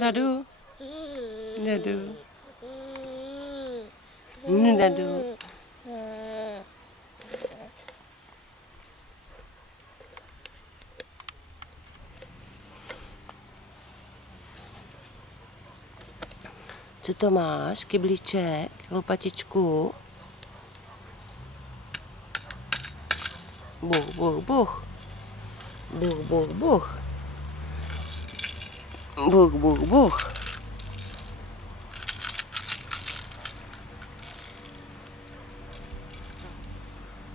Dadu. Dadu. Dadu. Co to máš? Kyblíček? Lopatičku? Buch, buch, buch. Buch, buch, buch. Buch, buch, buch.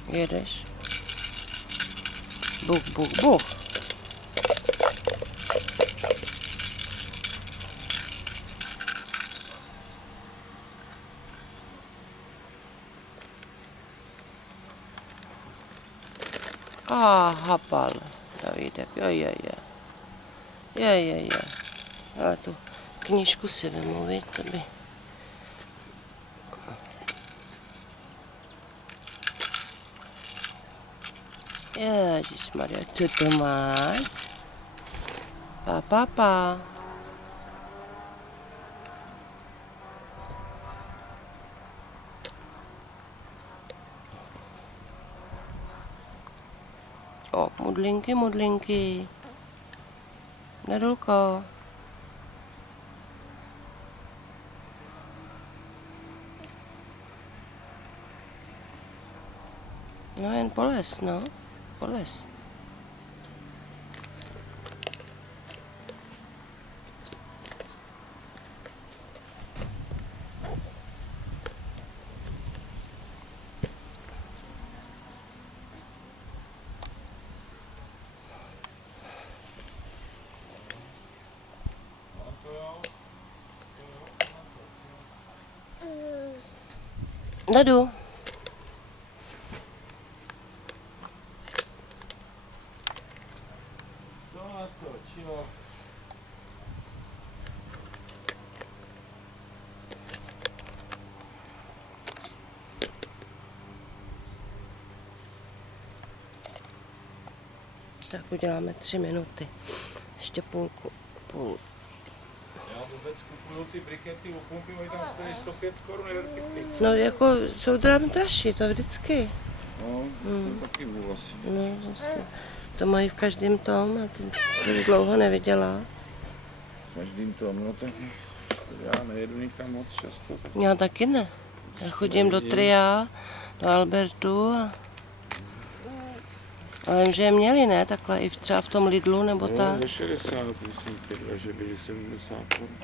Jedeš. Buch, buch, buch. Hapal, Davidek, jo. Ale tu knížku si vemu, viď, to by... Ježišmarja, co to máš? Pa. O, mudlinky. Nedulko. No jen poles, no. Poles. Dadu. Tak uděláme 3 minuty. Ještě půl. Já vůbec kupuju ty brikety u pumpy, oni tam stojí 105 korun vertikly. No jako jsou dražší, to vždycky. No, to taky vůbec. No, to mají v každém tom a ty jsi dlouho neviděla. V každým tom, no tak já nejedu nikam moc často. Tak... Já taky ne. Já chodím do Tria, do Albertu a... Ale vím, že je měli, ne? Takhle i třeba v tom Lidlu nebo tak. No, za 60, myslím, že byli 70 korun.